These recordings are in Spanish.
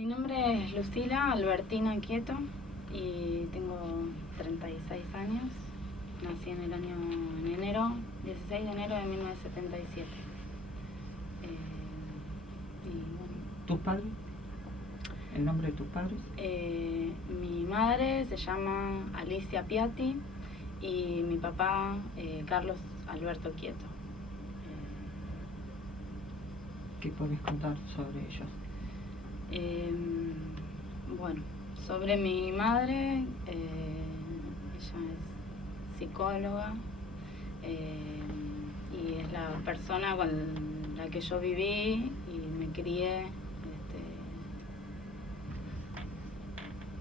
Mi nombre es Lucila Albertina Quieto y tengo 36 años. Nací en enero, 16 de enero de 1977. Y bueno, ¿Tus padres? ¿El nombre de tus padres? Mi madre se llama Alicia Piatti y mi papá Carlos Alberto Quieto. ¿Qué podés contar sobre ellos? Bueno, sobre mi madre, ella es psicóloga y es la persona con la que yo viví y me crié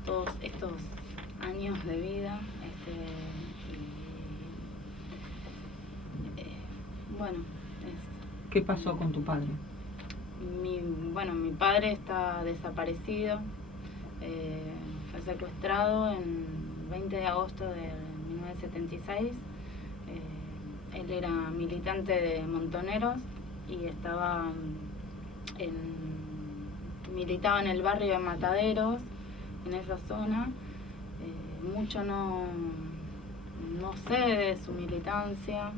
todos estos años de vida. Bueno, ¿Qué pasó con tu padre? Mi padre está desaparecido, fue secuestrado en 20 de agosto de 1976. Él era militante de Montoneros y militaba en el barrio de Mataderos, en esa zona. Mucho no sé de su militancia.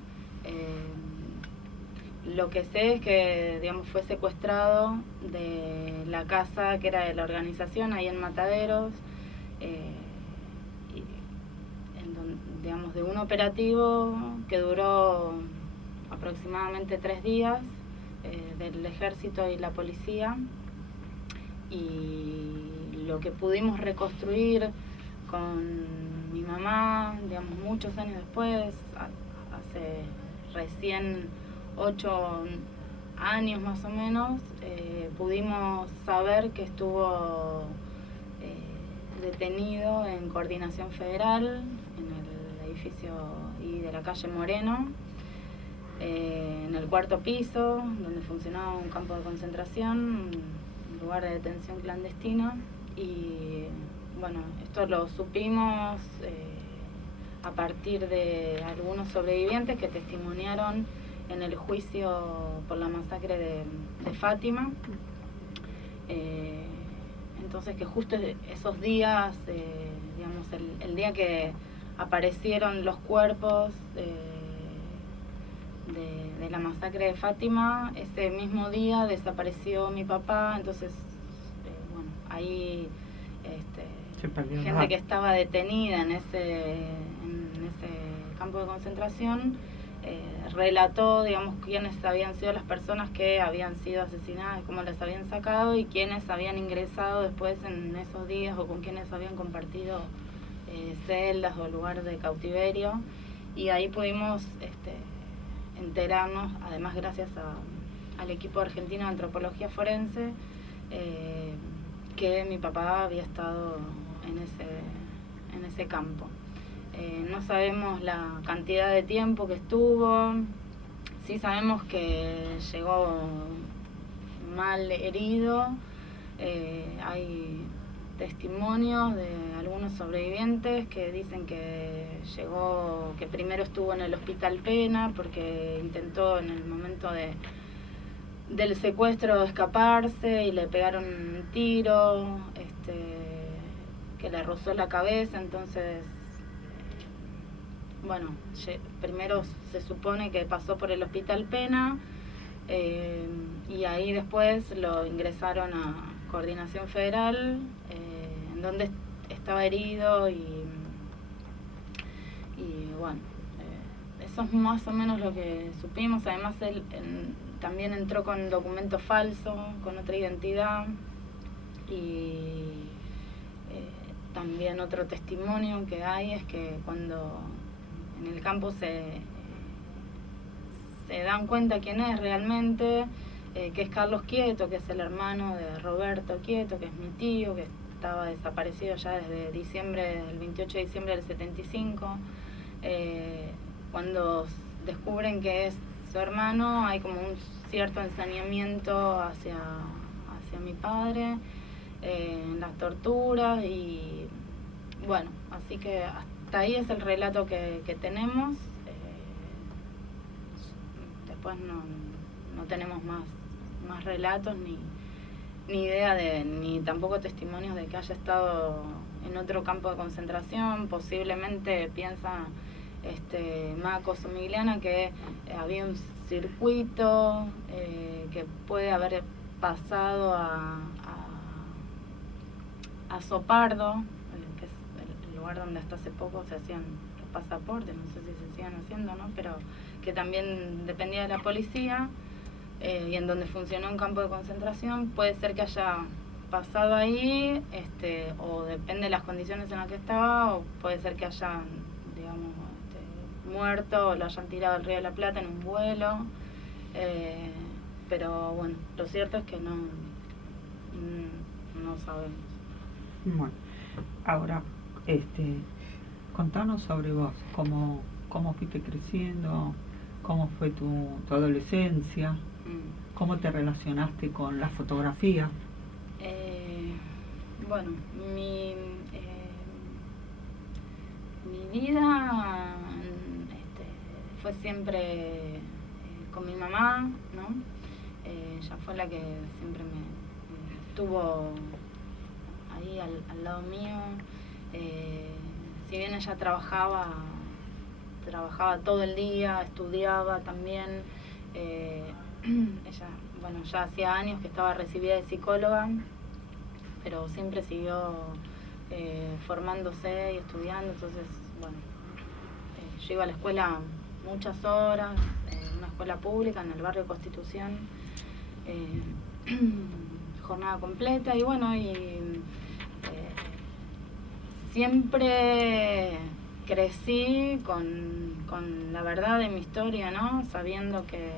Lo que sé es que, digamos, fue secuestrado de la casa que era de la organización ahí en Mataderos, digamos, de un operativo que duró aproximadamente 3 días, del ejército y la policía, y lo que pudimos reconstruir con mi mamá, digamos, muchos años después, hace recién 8 años más o menos, pudimos saber que estuvo detenido en Coordinación Federal, en el edificio y de la calle Moreno, en el 4º piso, donde funcionaba un campo de concentración, un lugar de detención clandestina. Y bueno, esto lo supimos a partir de algunos sobrevivientes que testimoniaron en el juicio por la masacre de Fátima. Entonces, que justo esos días, digamos, el día que aparecieron los cuerpos de la masacre de Fátima, ese mismo día desapareció mi papá. Entonces, bueno, ahí gente que estaba detenida en ese campo de concentración relató, digamos, quiénes habían sido las personas que habían sido asesinadas, cómo las habían sacado y quiénes habían ingresado después en esos días o con quienes habían compartido celdas o lugar de cautiverio. Y ahí pudimos enterarnos, además gracias al equipo argentino de antropología forense, que mi papá había estado en ese campo. No sabemos la cantidad de tiempo que estuvo, sí sabemos que llegó mal herido. Hay testimonios de algunos sobrevivientes que dicen que primero estuvo en el Hospital Pena porque intentó en el momento del secuestro escaparse y le pegaron un tiro que le rozó la cabeza. Entonces, bueno, primero se supone que pasó por el Hospital Pena y ahí después lo ingresaron a Coordinación Federal, en donde estaba herido y bueno, eso es más o menos lo que supimos. Además, él también entró con documento falso, con otra identidad. Y también otro testimonio que hay es que cuando en el campo se dan cuenta quién es realmente, que es Carlos Quieto, que es el hermano de Roberto Quieto, que es mi tío, que estaba desaparecido ya desde el 28 de diciembre del 75. Cuando descubren que es su hermano, hay como un cierto ensañamiento hacia mi padre, en las torturas. Y bueno, así que hasta ahí es el relato que tenemos. Después no tenemos más relatos ni idea ni tampoco testimonios de que haya estado en otro campo de concentración. Posiblemente piensa Macos o Migliana que había un circuito que puede haber pasado a Sopardo, que es el lugar donde hasta hace poco se hacían los pasaportes, no sé si se siguen haciendo, ¿no? Pero que también dependía de la policía, y en donde funcionó un campo de concentración. Puede ser que haya pasado ahí, o depende de las condiciones en las que estaba, o puede ser que hayan, digamos, muerto o lo hayan tirado al Río de la Plata en un vuelo, pero bueno, lo cierto es que no sabemos. Bueno, ahora, contanos sobre vos, cómo fuiste creciendo, cómo fue tu adolescencia, cómo te relacionaste con la fotografía. Bueno, mi vida fue siempre con mi mamá, ¿no? Ella fue la que siempre me estuvo ahí al lado mío. Si bien ella trabajaba todo el día, estudiaba también. Ella, bueno, ya hacía años que estaba recibida de psicóloga, pero siempre siguió formándose y estudiando. Entonces, bueno, yo iba a la escuela muchas horas, una escuela pública en el barrio Constitución, jornada completa, y bueno, siempre crecí con la verdad de mi historia, ¿no? Sabiendo que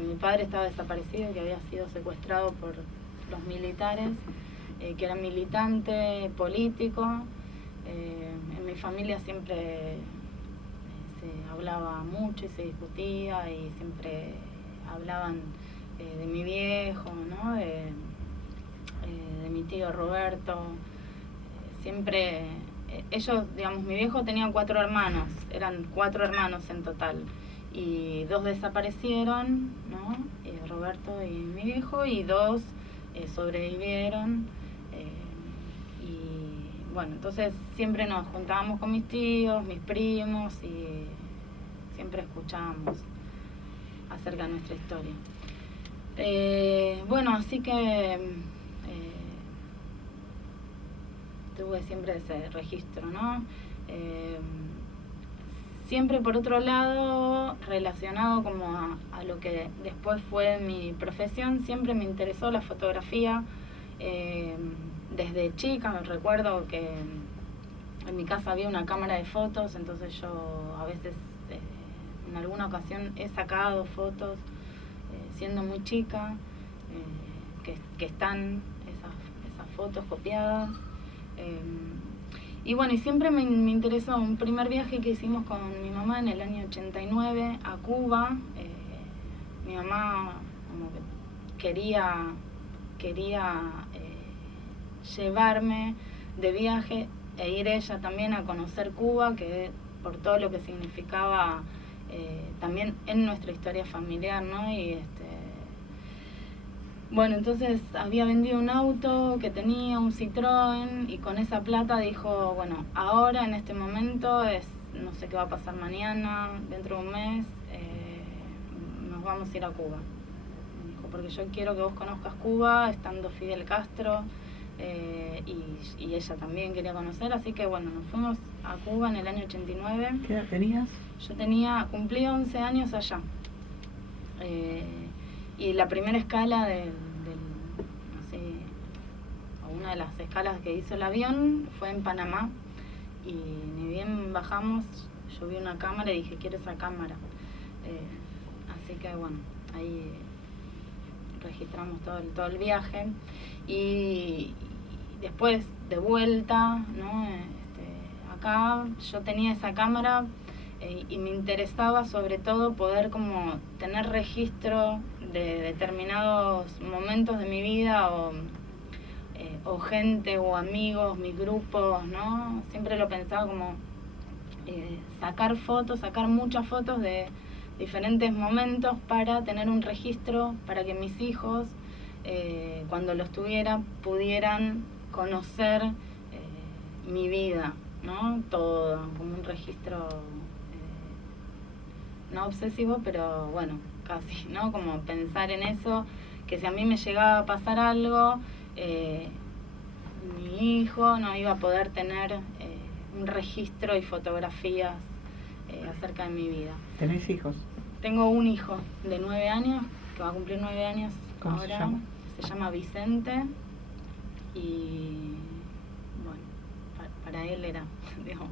mi padre estaba desaparecido, que había sido secuestrado por los militares, que era militante político. En mi familia siempre se hablaba mucho y se discutía, y siempre hablaban de mi viejo, ¿no? De mi tío Roberto. Siempre ellos, digamos, mi viejo tenía 4 hermanos, eran 4 hermanos en total, y 2 desaparecieron, ¿no? Roberto y mi viejo, y 2 sobrevivieron. Y bueno, entonces siempre nos juntábamos con mis tíos, mis primos, y siempre escuchábamos acerca de nuestra historia. Bueno, así que tuve siempre ese registro, ¿no? Siempre, por otro lado, relacionado como a lo que después fue mi profesión, siempre me interesó la fotografía. Desde chica me recuerdo que en mi casa había una cámara de fotos, entonces yo a veces, en alguna ocasión, he sacado fotos siendo muy chica, que están esas fotos copiadas. Y bueno, y siempre me interesó un primer viaje que hicimos con mi mamá en el año 89 a Cuba. Mi mamá como que quería llevarme de viaje e ir ella también a conocer Cuba, que por todo lo que significaba también en nuestra historia familiar, ¿no? Y bueno, entonces había vendido un auto que tenía, un Citroën, y con esa plata dijo, bueno, ahora en este momento no sé qué va a pasar mañana, dentro de un mes, nos vamos a ir a Cuba. Me dijo, porque yo quiero que vos conozcas Cuba, estando Fidel Castro, y ella también quería conocer, así que bueno, nos fuimos a Cuba en el año 89. ¿Qué edad tenías? Yo cumplí 11 años allá. Y la primera escala una de las escalas que hizo el avión fue en Panamá, y ni bien bajamos yo vi una cámara y dije, quiero esa cámara. Así que bueno, ahí registramos todo el viaje, y después de vuelta, ¿no? Acá yo tenía esa cámara, y me interesaba sobre todo poder como tener registro de determinados momentos de mi vida, o gente o amigos, mis grupos, ¿no? Siempre lo pensaba como sacar muchas fotos de diferentes momentos para tener un registro, para que mis hijos cuando los tuviera, pudieran conocer mi vida, ¿no? Todo, como un registro, no obsesivo, pero bueno, casi, ¿no? Como pensar en eso, que si a mí me llegaba a pasar algo, mi hijo no iba a poder tener un registro y fotografías acerca de mi vida. ¿Tenés hijos? Tengo un hijo de 9 años, que va a cumplir 9 años ¿Cómo ahora. se llama? Se llama Vicente y bueno, para él era, digamos,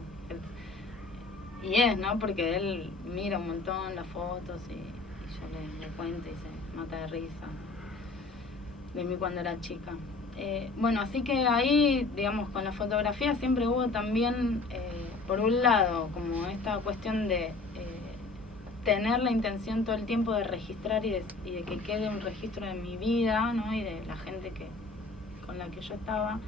y es, ¿no? Porque él mira un montón las fotos y yo le cuento y se mata de risa de mí cuando era chica. Bueno, así que ahí, digamos, con la fotografía siempre hubo también, por un lado, como esta cuestión de tener la intención todo el tiempo de registrar y de que quede un registro de mi vida, ¿no? Y de la gente con la que yo estaba,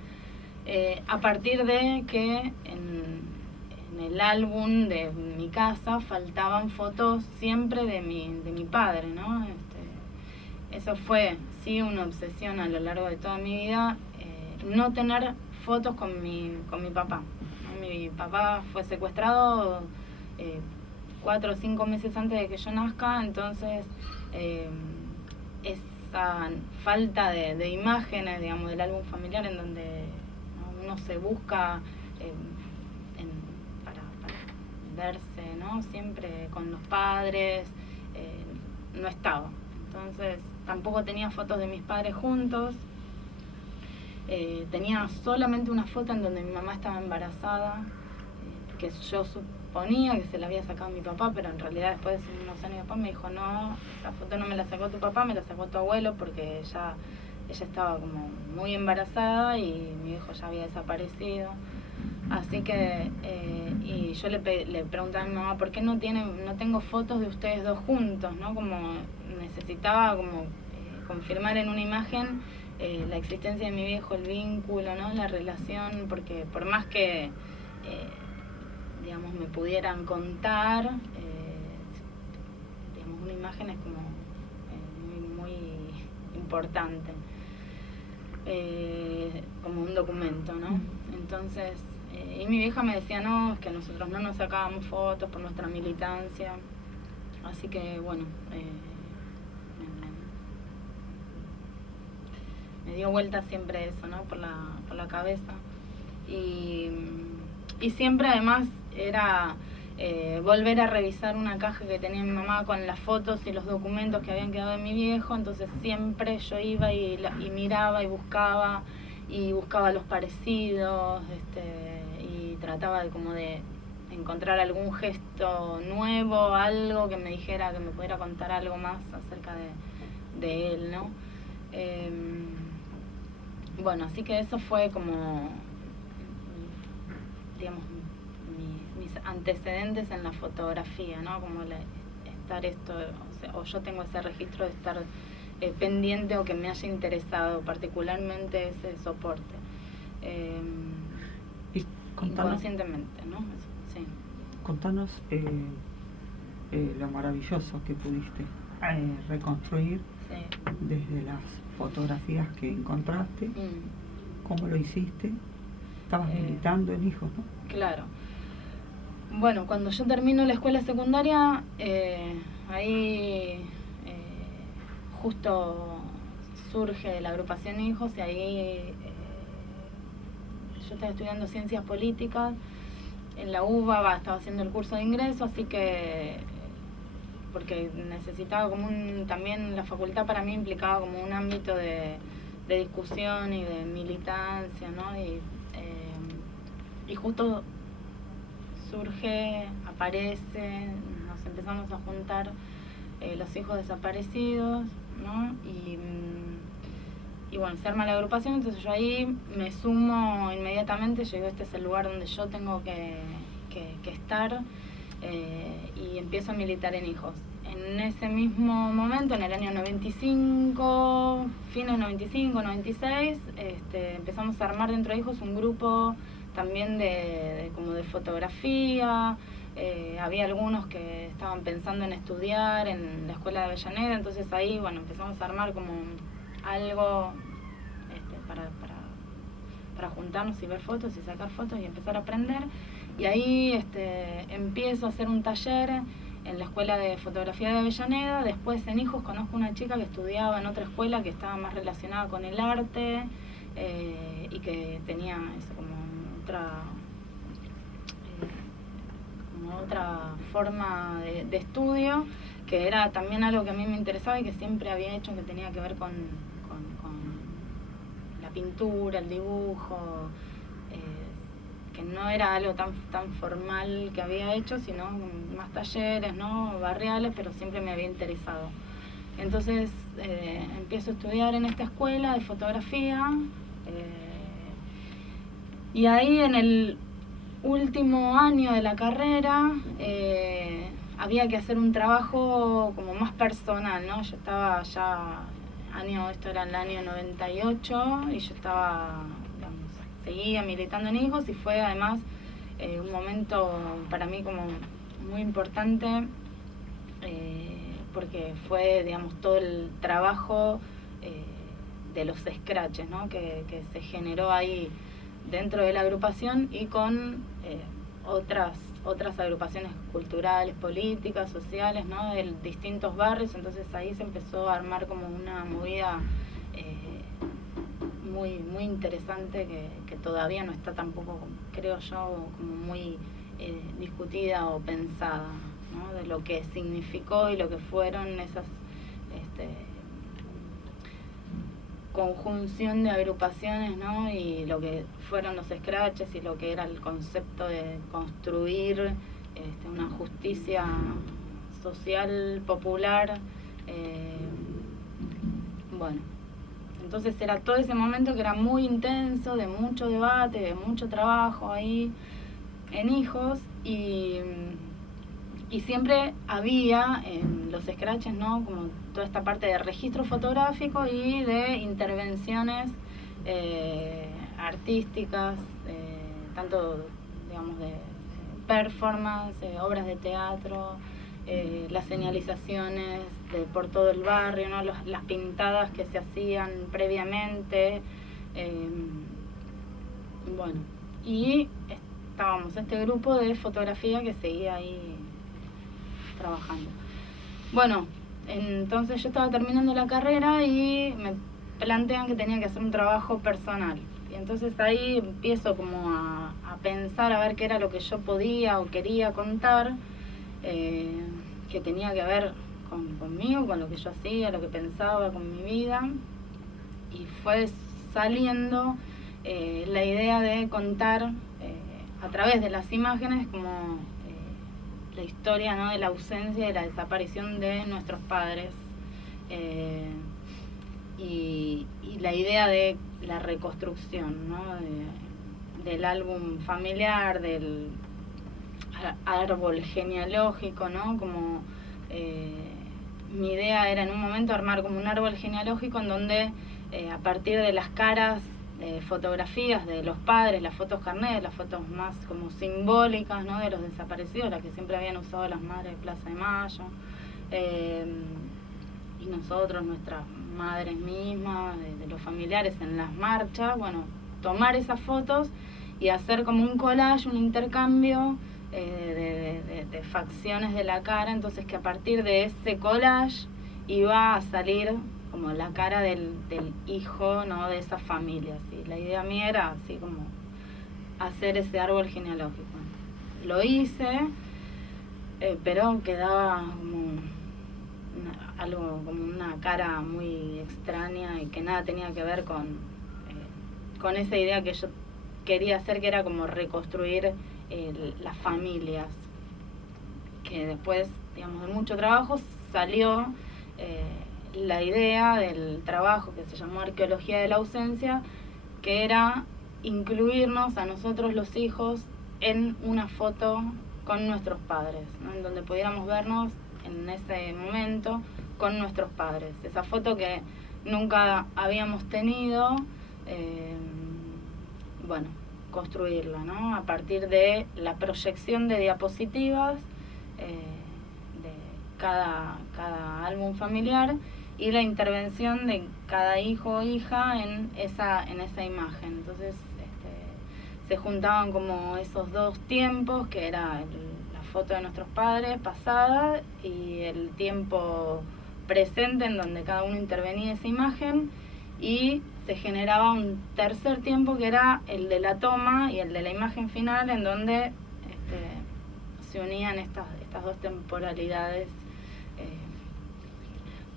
a partir de que en el álbum de mi casa faltaban fotos siempre de mi padre, ¿no? Eso fue, sí, una obsesión a lo largo de toda mi vida, no tener fotos con mi papá, ¿no? Mi papá fue secuestrado 4 o 5 meses antes de que yo nazca, entonces esa falta de imágenes, digamos, del álbum familiar en donde, ¿no? Uno se busca para verse, ¿no? Siempre con los padres, no estaba. Entonces tampoco tenía fotos de mis padres juntos. Tenía solamente una foto en donde mi mamá estaba embarazada, que yo suponía que se la había sacado mi papá, pero en realidad después de unos años después me dijo, no, esa foto no me la sacó tu papá, me la sacó tu abuelo, porque ella estaba como muy embarazada y mi hijo ya había desaparecido. Así que, y yo le preguntaba a mi mamá, ¿por qué no tengo fotos de ustedes dos juntos? ¿No? Como necesitaba como confirmar en una imagen la existencia de mi viejo, el vínculo, ¿no? La relación, porque por más que digamos me pudieran contar, digamos, una imagen es como muy importante, como un documento, ¿no? Entonces, y mi vieja me decía, no, es que nosotros no nos sacábamos fotos por nuestra militancia, así que bueno, me dio vuelta siempre eso, ¿no? Por la cabeza. Y siempre además era volver a revisar una caja que tenía mi mamá con las fotos y los documentos que habían quedado de mi viejo, entonces siempre yo iba y miraba y buscaba los parecidos, y trataba de encontrar algún gesto nuevo, algo que me dijera, que me pudiera contar algo más acerca de él, ¿no? Bueno, así que eso fue como, digamos, mis antecedentes en la fotografía, ¿no? Como estar o yo tengo ese registro de estar pendiente o que me haya interesado particularmente ese soporte. Y inconscientemente, ¿no? Eso, sí. Contanos lo maravilloso que pudiste reconstruir, sí, desde las fotografías que encontraste. ¿Cómo lo hiciste? Estabas militando en Hijos, ¿no? Claro. Bueno, cuando yo termino la escuela secundaria, ahí justo surge la agrupación Hijos, y ahí yo estaba estudiando ciencias políticas en la UBA, estaba haciendo el curso de ingreso, así que porque necesitaba como también la facultad para mí implicaba como un ámbito de discusión y de militancia, ¿no? Y justo surge, aparece, nos empezamos a juntar los hijos desaparecidos, ¿no? Y bueno, se arma la agrupación, entonces yo ahí me sumo inmediatamente, yo digo, este es el lugar donde yo tengo que estar, y empiezo a militar en Hijos. En ese mismo momento, en el año 95, fines 95, 96, empezamos a armar dentro de Hijos un grupo también como de fotografía. Había algunos que estaban pensando en estudiar en la escuela de Avellaneda, entonces ahí, bueno, empezamos a armar como algo para juntarnos y ver fotos y sacar fotos y empezar a aprender. Y ahí empiezo a hacer un taller en la Escuela de Fotografía de Avellaneda. Después en Hijos conozco una chica que estudiaba en otra escuela que estaba más relacionada con el arte y que tenía eso como otra forma de estudio, que era también algo que a mí me interesaba y que siempre había hecho, que tenía que ver con la pintura, el dibujo, que no era algo tan formal que había hecho, sino más talleres, ¿no? Barriales, pero siempre me había interesado. Entonces empiezo a estudiar en esta escuela de fotografía y ahí en el último año de la carrera había que hacer un trabajo como más personal, ¿no? Yo estaba ya, esto era el año 98 y yo estaba, digamos, seguía militando en Hijos y fue además un momento para mí como muy importante porque fue, digamos, todo el trabajo de los scratches, ¿no? que se generó ahí dentro de la agrupación y con otras agrupaciones culturales, políticas, sociales, ¿no? De distintos barrios. Entonces ahí se empezó a armar como una movida muy interesante que todavía no está tampoco, creo yo, como muy discutida o pensada, ¿no? De lo que significó y lo que fueron esas conjunción de agrupaciones, ¿no? Y lo que fueron los scratches y lo que era el concepto de construir una justicia social, popular. Bueno, entonces era todo ese momento que era muy intenso, de mucho debate, de mucho trabajo ahí en Hijos y siempre había en los scratches, ¿no? Como toda esta parte de registro fotográfico y de intervenciones artísticas, tanto, digamos, de performance, obras de teatro, las señalizaciones por todo el barrio, ¿no? Las pintadas que se hacían previamente. Bueno, y estábamos este grupo de fotografía que seguía ahí trabajando. Bueno, entonces yo estaba terminando la carrera y me plantean que tenía que hacer un trabajo personal. Y entonces ahí empiezo como a pensar a ver qué era lo que yo podía o quería contar, que tenía que ver conmigo, con lo que yo hacía, lo que pensaba, con mi vida. Y fue saliendo la idea de contar a través de las imágenes como la historia, ¿no? De la ausencia y de la desaparición de nuestros padres y la idea de la reconstrucción, ¿no? Del álbum familiar, del árbol genealógico, ¿no? Como mi idea era en un momento armar como un árbol genealógico en donde a partir de las caras, fotografías de los padres, las fotos carnet, las fotos más como simbólicas, ¿no? De los desaparecidos, las que siempre habían usado las madres de Plaza de Mayo, y nosotros, nuestras madres mismas, de los familiares en las marchas. Bueno, tomar esas fotos y hacer como un collage, un intercambio de facciones de la cara, entonces que a partir de ese collage iba a salir como la cara del hijo, ¿no? De esa familia, ¿sí? La idea mía era así como hacer ese árbol genealógico. Lo hice, pero quedaba como algo como una cara muy extraña y que nada tenía que ver con esa idea que yo quería hacer, que era como reconstruir las familias, que después, digamos, de mucho trabajo salió la idea del trabajo que se llamó Arqueología de la Ausencia, que era incluirnos a nosotros los hijos en una foto con nuestros padres, ¿no? En donde pudiéramos vernos en ese momento con nuestros padres. Esa foto que nunca habíamos tenido, bueno, construirla, ¿no? A partir de la proyección de diapositivas de cada álbum familiar y la intervención de cada hijo o hija en esa imagen. Entonces se juntaban como esos dos tiempos, que era la foto de nuestros padres pasada y el tiempo presente en donde cada uno intervenía esa imagen, y se generaba un tercer tiempo que era el de la toma y el de la imagen final, en donde se unían estas dos temporalidades.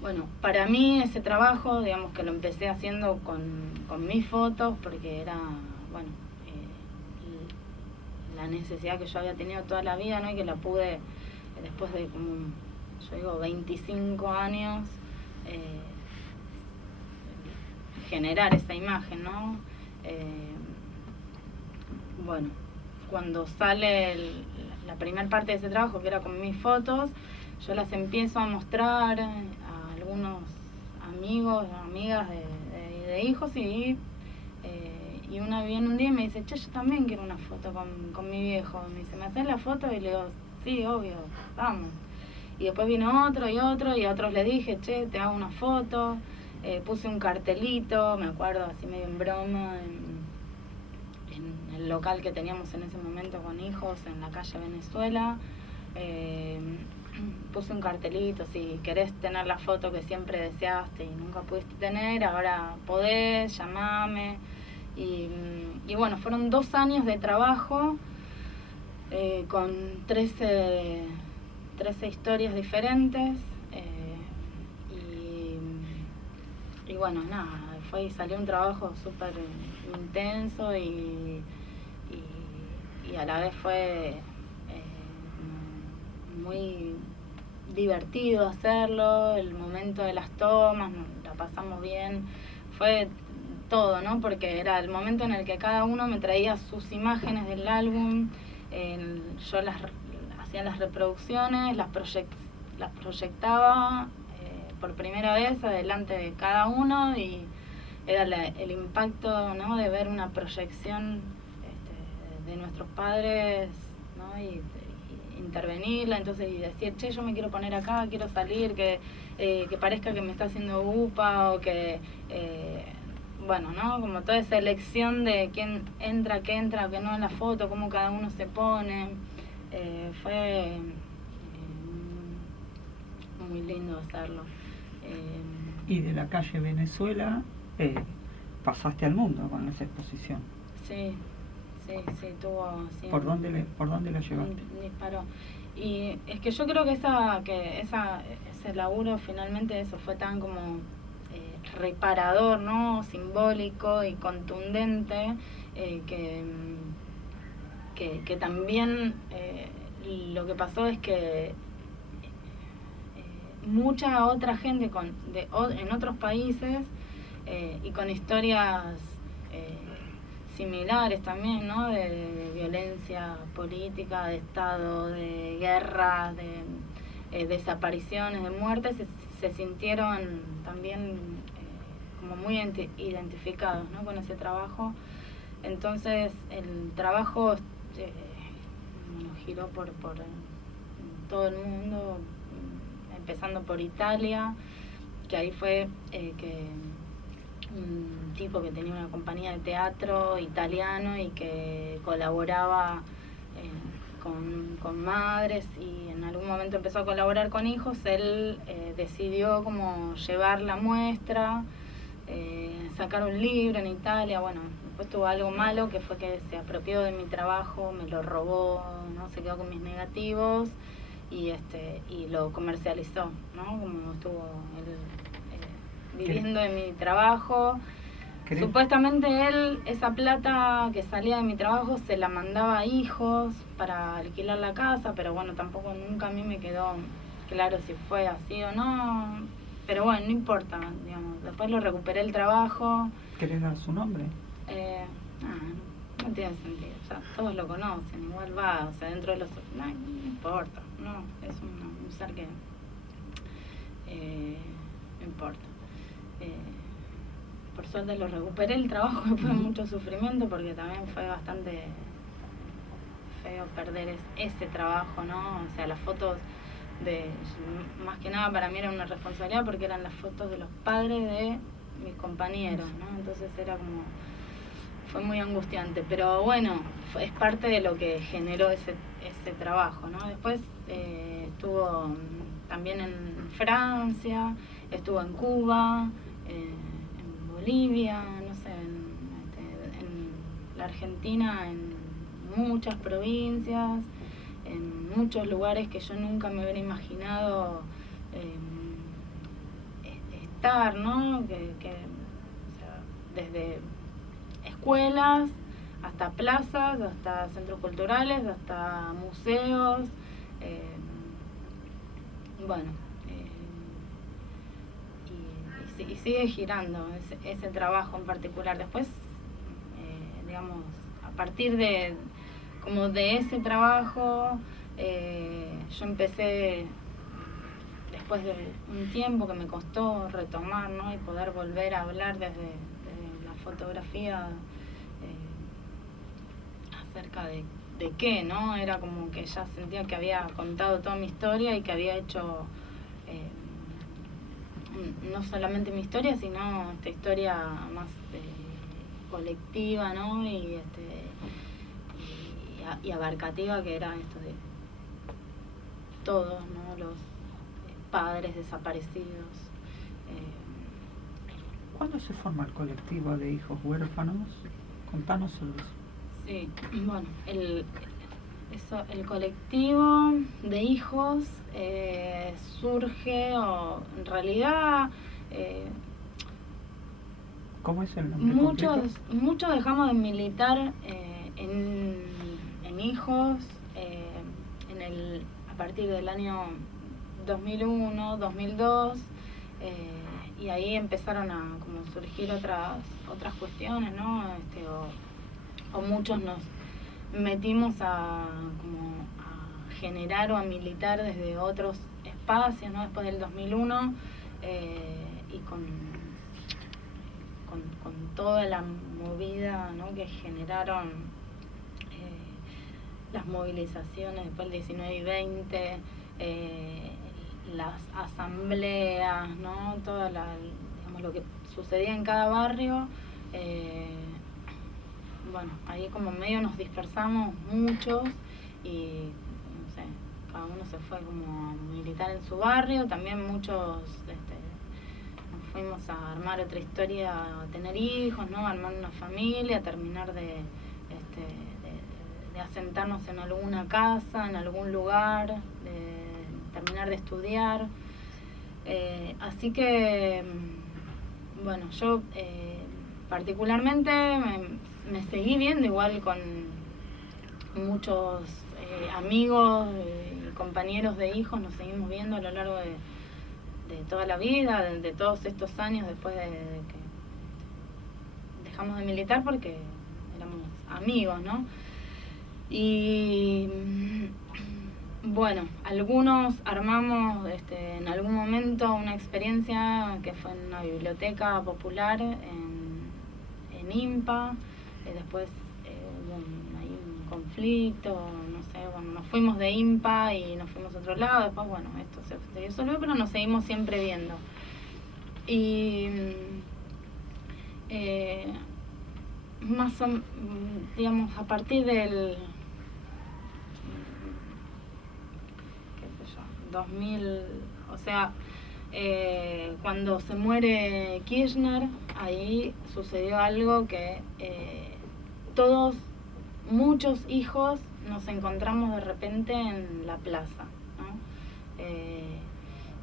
Bueno, para mí ese trabajo, digamos que lo empecé haciendo con mis fotos, porque era, bueno, la necesidad que yo había tenido toda la vida, ¿no? Y que la pude, después de como, yo digo, 25 años, generar esa imagen, ¿no? Bueno, cuando sale la primera parte de ese trabajo, que era con mis fotos, yo las empiezo a mostrar a algunos amigos, amigas de hijos, y una viene un día y me dice, che, yo también quiero una foto con mi viejo. Me dice, ¿me haces la foto? Y le digo, sí, obvio, vamos. Y después vino otro, y otros le dije, che, te hago una foto. Puse un cartelito, me acuerdo, así medio en broma, en el local que teníamos en ese momento con hijos, en la calle Venezuela. Puse un cartelito, si querés tener la foto que siempre deseaste y nunca pudiste tener, ahora podés, llamame. Y bueno, fueron 2 años de trabajo con 13 historias diferentes. Y bueno, nada, salió un trabajo súper intenso y a la vez fue muy divertido hacerlo. El momento de las tomas, la pasamos bien, fue todo, ¿no? Porque era el momento en el que cada uno me traía sus imágenes del álbum, yo hacía las reproducciones, las proyectaba por primera vez adelante de cada uno, y era el impacto, ¿no? De ver una proyección de nuestros padres, ¿no? Y intervenirla, entonces, y decir, che, yo me quiero poner acá, quiero salir, que parezca que me está haciendo upa, o que bueno, ¿no? Como toda esa elección de quién entra, qué entra, qué no en la foto, cómo cada uno se pone. Fue muy lindo hacerlo. Y de la calle Venezuela pasaste al mundo con esa exposición. Sí, tuvo... Sí, ¿Por dónde la llevaste? Disparó. Y es que yo creo que ese laburo finalmente eso fue tan como reparador, ¿no? Simbólico y contundente, que también lo que pasó es que mucha otra gente en otros países y con historias similares también, ¿no? De violencia política, de Estado, de guerras, de desapariciones, de muertes, se sintieron también como muy identificados, ¿no? Con ese trabajo. Entonces el trabajo giró por todo el mundo, empezando por Italia, que ahí fue que un tipo que tenía una compañía de teatro italiano y que colaboraba con madres, y en algún momento empezó a colaborar con hijos. Él decidió como llevar la muestra, sacar un libro en Italia. Bueno, después tuvo algo malo, que fue que se apropió de mi trabajo, me lo robó, ¿no? Se quedó con mis negativos y lo comercializó, ¿no? Como estuvo él viviendo de mi trabajo. ¿Crees? Supuestamente él, esa plata que salía de mi trabajo, se la mandaba a hijos para alquilar la casa, pero bueno, tampoco nunca a mí me quedó claro si fue así o no. Pero bueno, no importa, digamos. Después lo recuperé el trabajo. ¿Querés dar su nombre? No tiene sentido, ya todos lo conocen, igual va, o sea, dentro de los... No importa, no, es un ser que... no importa. Por suerte lo recuperé el trabajo después de mucho sufrimiento, porque también fue bastante feo perder ese trabajo, ¿no? O sea, las fotos más que nada para mí era una responsabilidad porque eran las fotos de los padres de mis compañeros, ¿no? Entonces fue muy angustiante, pero bueno, es parte de lo que generó ese trabajo, ¿no? Después estuvo también en Francia, estuvo en Cuba, en Bolivia, no sé, en la Argentina, en muchas provincias, en muchos lugares que yo nunca me hubiera imaginado estar, ¿no? O sea, desde escuelas hasta plazas, hasta centros culturales, hasta museos, bueno, y sigue girando ese trabajo en particular. Después, digamos, a partir de ese trabajo, yo empecé, después de un tiempo que me costó retomar, ¿no? Y poder volver a hablar desde la fotografía acerca de qué, ¿no? Era como que ya sentía que había contado toda mi historia y que había hecho no solamente mi historia, sino esta historia más colectiva, ¿no? Y abarcativa, que era esto de todos, ¿no? Los padres desaparecidos. ¿Cuándo se forma el colectivo de hijos huérfanos? Contanos sobre eso. Sí, bueno, el colectivo de hijos surge, o en realidad ¿cómo es el nombre muchos dejamos de militar en hijos a partir del año 2001, 2002, y ahí empezaron a como surgir otras cuestiones, ¿no? O muchos nos metimos a generar o a militar desde otros espacios, ¿no? Después del 2001, y con toda la movida, ¿no? Que generaron las movilizaciones después del 19 y 20, las asambleas, ¿no? Digamos, lo que sucedía en cada barrio. Bueno, ahí como medio nos dispersamos muchos y no sé, cada uno se fue como a militar en su barrio. También muchos nos fuimos a armar otra historia, a tener hijos, ¿no? A armar una familia, a terminar de asentarnos en alguna casa, en algún lugar, de terminar de estudiar. Así que, bueno, yo particularmente me seguí viendo igual con muchos amigos y compañeros de hijos, nos seguimos viendo a lo largo de toda la vida, de todos estos años después de que dejamos de militar, porque éramos amigos, ¿no? Y bueno, algunos armamos en algún momento una experiencia que fue en una biblioteca popular en IMPA. Después hubo ahí un conflicto, no sé, bueno, nos fuimos de IMPA y nos fuimos a otro lado. Después, bueno, esto se disolvió, pero nos seguimos siempre viendo. Y más o, digamos, a partir del 2000, o sea, cuando se muere Kirchner, ahí sucedió algo que muchos hijos nos encontramos de repente en la plaza, ¿no?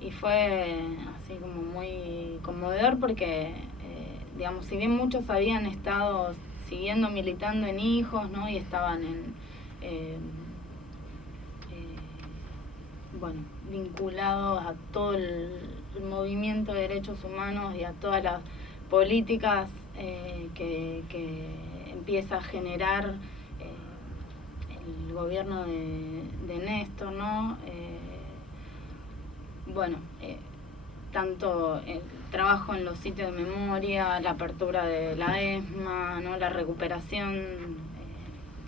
Y fue así como muy conmovedor porque, digamos, si bien muchos habían estado siguiendo militando en hijos, ¿no? Y estaban bueno, vinculados a todo el movimiento de derechos humanos y a todas las políticas que empieza a generar el gobierno de Néstor, ¿no? Bueno, tanto el trabajo en los sitios de memoria, la apertura de la ESMA, ¿no? La recuperación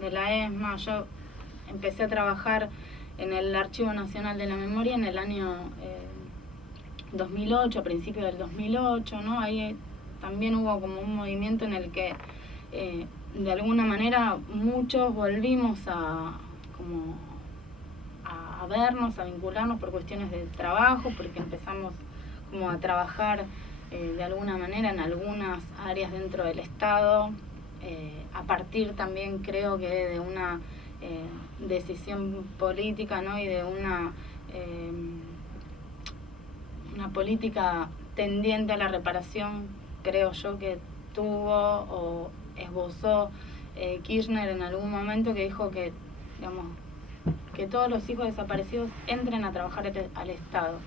de la ESMA. Yo empecé a trabajar en el Archivo Nacional de la Memoria en el año 2008, a principios del 2008, ¿no? Ahí también hubo como un movimiento en el que de alguna manera muchos volvimos a vernos, a vincularnos por cuestiones de trabajo, porque empezamos como a trabajar de alguna manera en algunas áreas dentro del Estado, a partir también creo que de una decisión política, ¿no? Y de una política tendiente a la reparación, creo yo, que tuvo o esbozó Kirchner en algún momento, que dijo que, digamos, que todos los hijos desaparecidos entren a trabajar al Estado.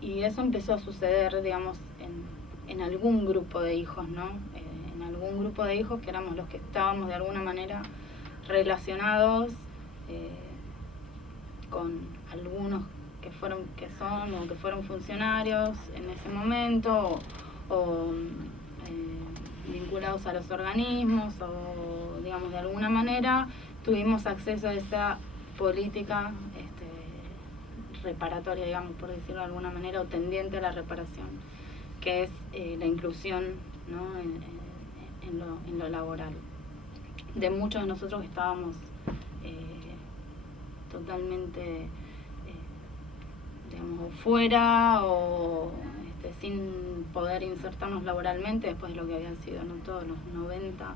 Y eso empezó a suceder, digamos, en algún grupo de hijos, ¿no? En algún grupo de hijos que éramos los que estábamos de alguna manera relacionados con algunos que fueron funcionarios en ese momento o vinculados a los organismos o, digamos, de alguna manera tuvimos acceso a esa política reparatoria, digamos, por decirlo de alguna manera, o tendiente a la reparación, que es la inclusión, ¿no? en lo laboral. De muchos de nosotros que estábamos totalmente, digamos, fuera o sin poder insertarnos laboralmente después de lo que habían sido, ¿no? Todos los 90.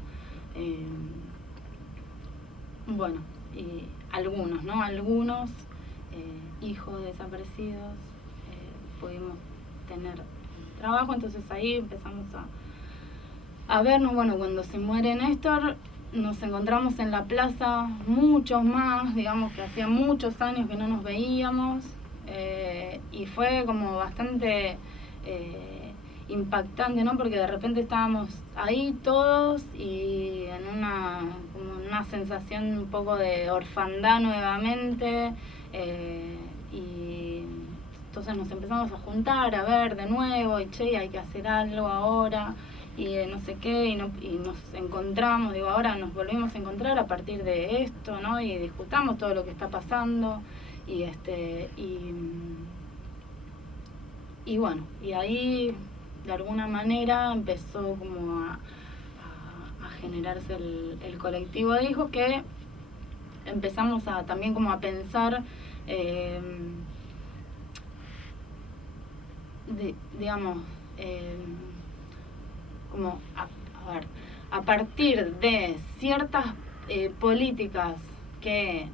Bueno, y algunos, ¿no? Algunos hijos desaparecidos pudimos tener trabajo, entonces ahí empezamos a vernos. Bueno, cuando se muere Néstor nos encontramos en la plaza muchos más, digamos que hacía muchos años que no nos veíamos, y fue como bastante impactante, ¿no? Porque de repente estábamos ahí todos y en una sensación un poco de orfandad nuevamente, y entonces nos empezamos a juntar, a ver de nuevo, y che, hay que hacer algo ahora, y no sé qué, y nos encontramos, digo, ahora nos volvimos a encontrar a partir de esto, ¿no? Y discutamos todo lo que está pasando, y bueno, y ahí de alguna manera empezó como a generarse el colectivo de hijos, que empezamos también como a pensar, digamos, como a partir de ciertas políticas que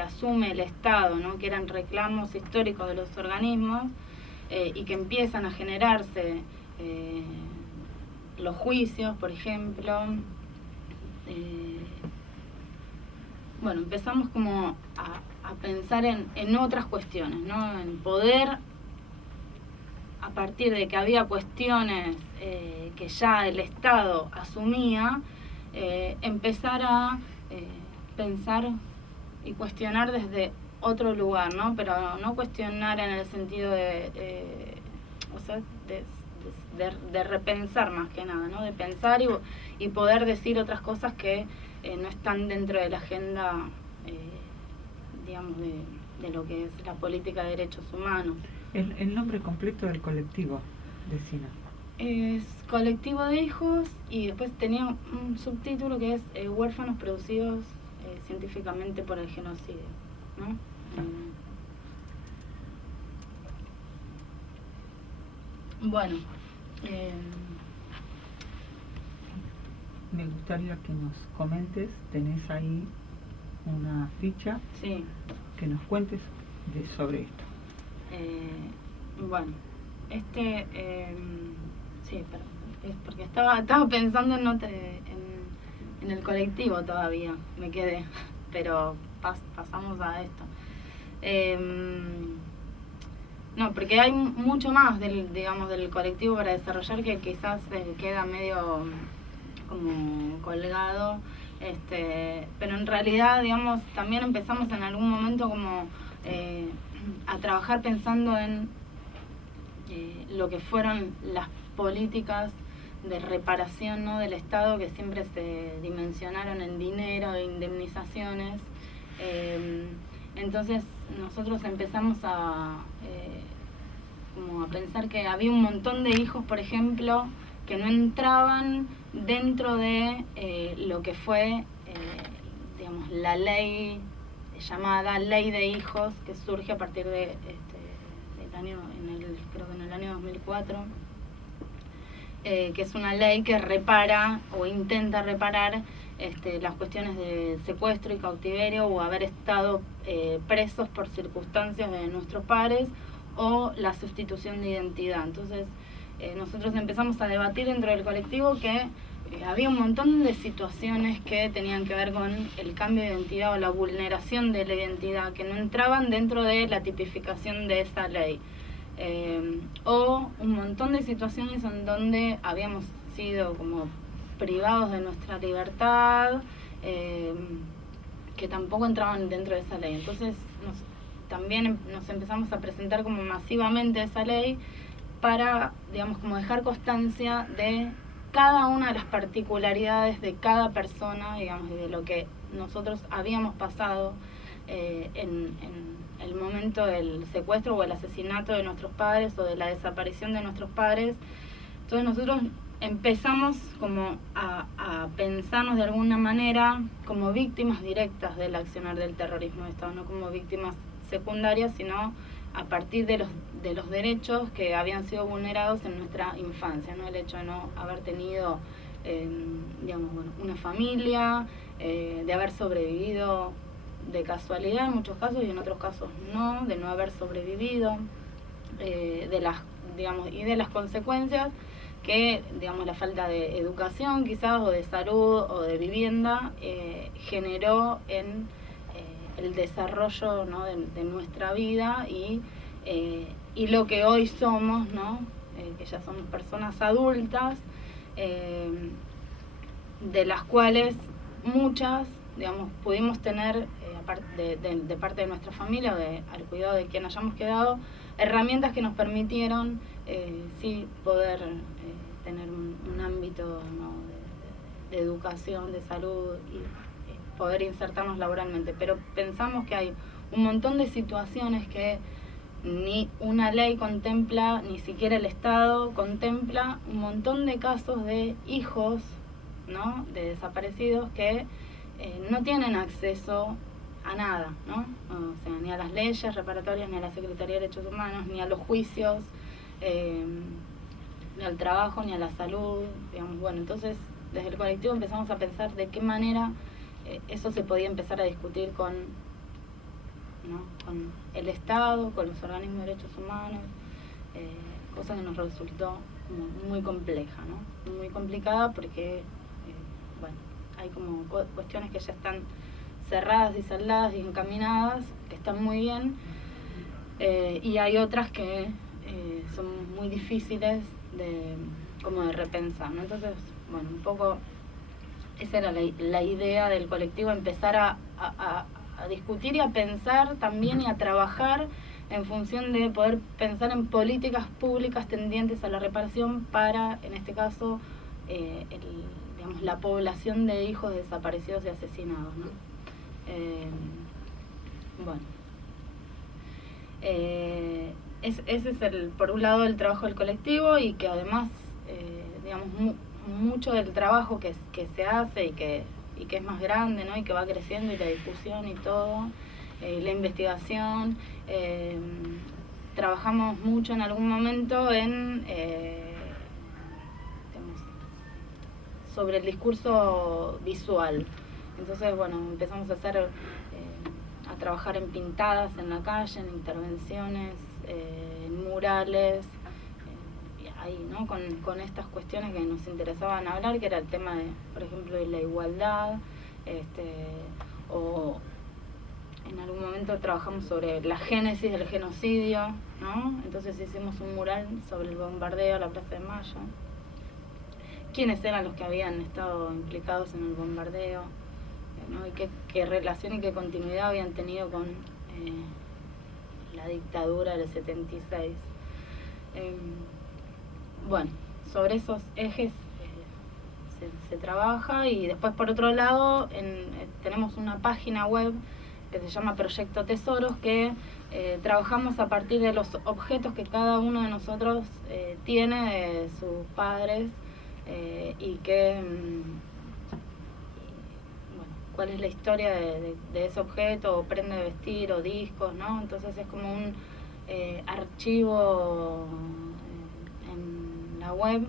asume el Estado, ¿no? Que eran reclamos históricos de los organismos, y que empiezan a generarse los juicios, por ejemplo. Bueno, empezamos como a pensar en otras cuestiones, ¿no? En poder, a partir de que había cuestiones que ya el Estado asumía, empezar a pensar y cuestionar desde otro lugar, ¿no? Pero no cuestionar en el sentido de repensar más que nada, ¿no? De pensar y poder decir otras cosas que no están dentro de la agenda, digamos, de lo que es la política de derechos humanos. El nombre completo del colectivo, decina. Es Colectivo de Hijos, y después tenía un subtítulo que es Huérfanos producidos científicamente por el genocidio, ¿no? Bueno, me gustaría que nos comentes, tenés ahí una ficha, sí, que nos cuentes sobre esto. Bueno, sí, pero es porque estaba pensando en el colectivo todavía, me quedé, pero pasamos a esto. No, porque hay mucho más del colectivo para desarrollar, que quizás queda medio como colgado, pero en realidad, digamos, también empezamos en algún momento como a trabajar pensando en lo que fueron las políticas de reparación, ¿no?, del Estado, que siempre se dimensionaron en dinero, de indemnizaciones. Entonces nosotros empezamos como a pensar que había un montón de hijos, por ejemplo, que no entraban dentro de lo que fue, digamos, la ley llamada Ley de Hijos, que surge a partir de del año, creo que en el año 2004, que es una ley que repara o intenta reparar las cuestiones de secuestro y cautiverio, o haber estado presos por circunstancias de nuestros padres, o la sustitución de identidad. Entonces nosotros empezamos a debatir dentro del colectivo que había un montón de situaciones que tenían que ver con el cambio de identidad o la vulneración de la identidad, que no entraban dentro de la tipificación de esa ley. O un montón de situaciones en donde habíamos sido como privados de nuestra libertad, que tampoco entraban dentro de esa ley. Entonces también nos empezamos a presentar como masivamente esa ley para, digamos, como dejar constancia de cada una de las particularidades de cada persona, digamos, y de lo que nosotros habíamos pasado en el momento del secuestro o el asesinato de nuestros padres, o de la desaparición de nuestros padres. Entonces nosotros empezamos como a pensarnos de alguna manera como víctimas directas del accionar del terrorismo de Estado, no como víctimas secundarias, sino a partir de los derechos que habían sido vulnerados en nuestra infancia, ¿no? El hecho de no haber tenido digamos, bueno, una familia, de haber sobrevivido de casualidad en muchos casos, y en otros casos no, de no haber sobrevivido, de las consecuencias que, digamos, la falta de educación quizás, o de salud, o de vivienda, generó en el desarrollo, ¿no?, de nuestra vida, y lo que hoy somos, ¿no?, que ya somos personas adultas, de las cuales muchas, digamos, pudimos tener, de parte de nuestra familia, al cuidado de quien hayamos quedado, herramientas que nos permitieron sí poder tener un ámbito, ¿no?, de educación, de salud, y poder insertarnos laboralmente. Pero pensamos que hay un montón de situaciones que ni una ley contempla, ni siquiera el Estado contempla, un montón de casos de hijos, ¿no?, de desaparecidos que no tienen acceso a nada, ¿no? O sea, ni a las leyes reparatorias, ni a la Secretaría de Derechos Humanos, ni a los juicios, ni al trabajo, ni a la salud, digamos. Bueno, entonces desde el colectivo empezamos a pensar de qué manera eso se podía empezar a discutir con el Estado, con los organismos de derechos humanos, cosa que nos resultó muy compleja, ¿no? Muy complicada porque, bueno, hay como cuestiones que ya están cerradas y saldadas y encaminadas, que están muy bien, y hay otras que son muy difíciles de repensar, ¿no? Entonces, bueno, un poco esa era la idea del colectivo, empezar a discutir y a pensar también, y a trabajar en función de poder pensar en políticas públicas tendientes a la reparación para, en este caso, digamos, la población de hijos desaparecidos y asesinados, ¿no? Bueno, ese es por un lado el trabajo del colectivo, y que además, digamos, mucho del trabajo que se hace y que es más grande, ¿no?, y que va creciendo, y la discusión y todo, la investigación. Trabajamos mucho en algún momento digamos, sobre el discurso visual. Entonces, bueno, empezamos a trabajar en pintadas en la calle, en intervenciones, en murales, ahí, ¿no?, con estas cuestiones que nos interesaban hablar, que era el tema de, por ejemplo, de la igualdad, o en algún momento trabajamos sobre la génesis del genocidio, ¿no? Entonces hicimos un mural sobre el bombardeo a la Plaza de Mayo, quiénes eran los que habían estado implicados en el bombardeo, ¿no?, y qué relación y qué continuidad habían tenido con la dictadura del 76. Bueno, sobre esos ejes se trabaja. Y después, por otro lado, tenemos una página web que se llama Proyecto Tesoros, que trabajamos a partir de los objetos que cada uno de nosotros tiene de sus padres, y que cuál es la historia de ese objeto, o prenda de vestir, o discos, ¿no? Entonces es como un archivo en la web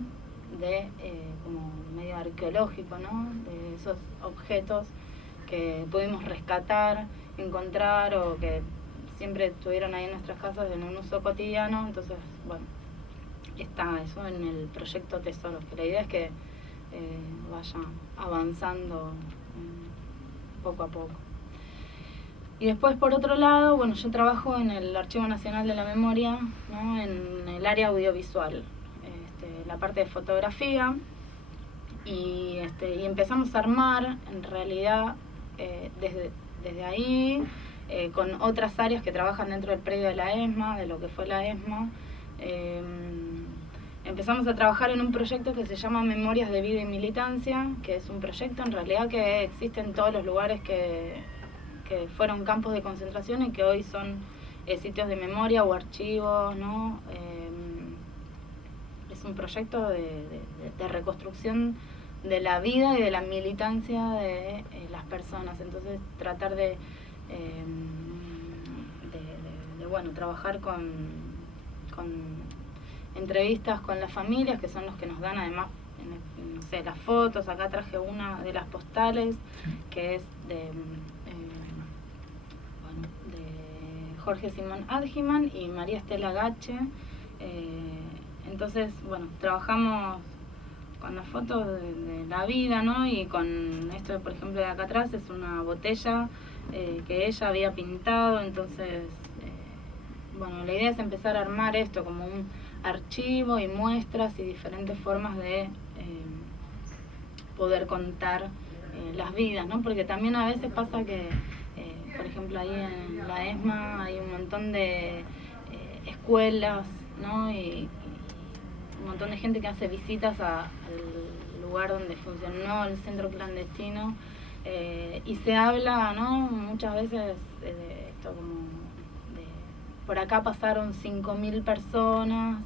de como medio arqueológico, ¿no? De esos objetos que pudimos rescatar, encontrar, o que siempre estuvieron ahí en nuestras casas en un uso cotidiano. Entonces, bueno, está eso en el proyecto Tesoros, que la idea es que vaya avanzando poco a poco. Y después, por otro lado, bueno, yo trabajo en el Archivo Nacional de la Memoria, ¿no? En el área audiovisual, la parte de fotografía, y empezamos a armar, en realidad, desde ahí, con otras áreas que trabajan dentro del predio de la ESMA, de lo que fue la ESMA, empezamos a trabajar en un proyecto que se llama Memorias de Vida y Militancia, que es un proyecto en realidad que existe en todos los lugares que fueron campos de concentración y que hoy son sitios de memoria o archivos, ¿no? Es un proyecto de reconstrucción de la vida y de la militancia de las personas. Entonces, tratar de trabajar con entrevistas con las familias, que son los que nos dan además, no sé, las fotos. Acá traje una de las postales, que es de Jorge Simón Adgiman y María Estela Gache. Entonces, bueno, trabajamos con las fotos de la vida, ¿no? Y con esto, por ejemplo, de acá atrás es una botella que ella había pintado. Entonces, bueno, la idea es empezar a armar esto como un archivo y muestras y diferentes formas de poder contar las vidas, ¿no? Porque también a veces pasa que, por ejemplo, ahí en la ESMA hay un montón de escuelas, ¿no? Y un montón de gente que hace visitas al lugar donde funcionó el centro clandestino, y se habla, ¿no? Muchas veces de esto como por acá pasaron 5.000 personas,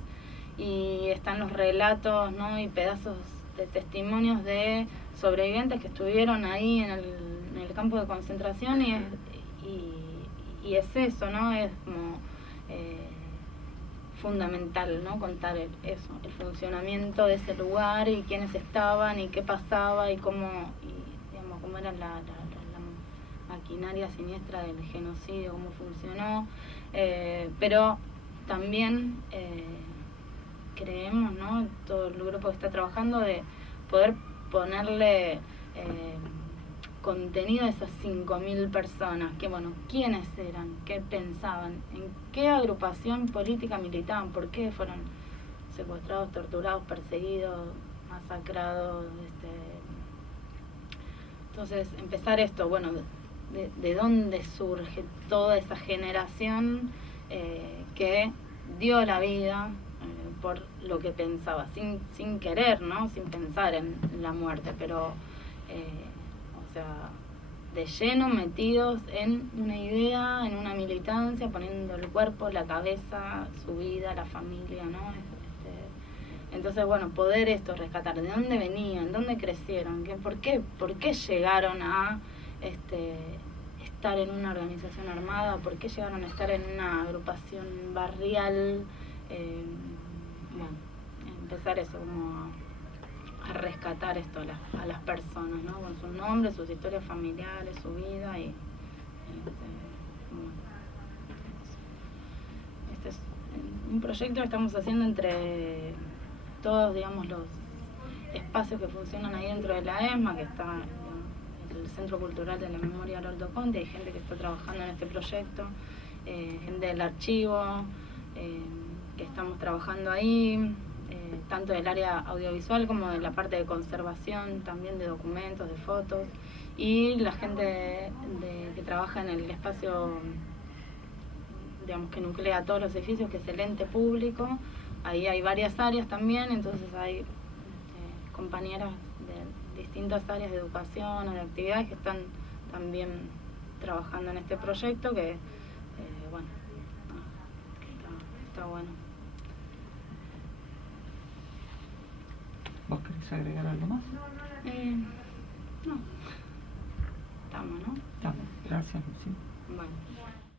y están los relatos, ¿no? Y pedazos de testimonios de sobrevivientes que estuvieron ahí en el campo de concentración, y es eso, ¿no? Es como fundamental, ¿no? Contar el funcionamiento de ese lugar, y quiénes estaban, y qué pasaba, y cómo era la maquinaria siniestra del genocidio, cómo funcionó. Pero también creemos, ¿no? Todo el grupo que está trabajando, de poder ponerle contenido a esas 5.000 personas, que bueno, quiénes eran, qué pensaban, en qué agrupación política militaban, por qué fueron secuestrados, torturados, perseguidos, masacrados. Entonces, empezar esto, bueno, de dónde surge toda esa generación que dio la vida por lo que pensaba, sin querer, ¿no? Sin pensar en la muerte, pero o sea, de lleno metidos en una idea, en una militancia, poniendo el cuerpo, la cabeza, su vida, la familia, ¿no? Entonces, bueno, poder rescatar de dónde venían, dónde crecieron, por qué llegaron a estar en una organización armada, por qué llegaron a estar en una agrupación barrial. Bueno, empezar eso, como a rescatar esto a las personas, ¿no? Con sus nombres, sus historias familiares, su vida, y este es un proyecto que estamos haciendo entre todos, digamos, los espacios que funcionan ahí dentro de la ESMA, que está el Centro Cultural de la Memoria Haroldo Conte. Hay gente que está trabajando en este proyecto, gente del archivo, que estamos trabajando ahí, tanto del área audiovisual como de la parte de conservación, también de documentos, de fotos, y la gente que trabaja en el espacio, digamos, que nuclea todos los edificios, que es el ente público. Ahí hay varias áreas también, entonces hay compañeras de distintas áreas de educación o de actividades que están también trabajando en este proyecto que, bueno, está bueno. ¿Vos querés agregar algo más? No. Estamos, ¿no? Estamos. Gracias, Lucía. Bueno.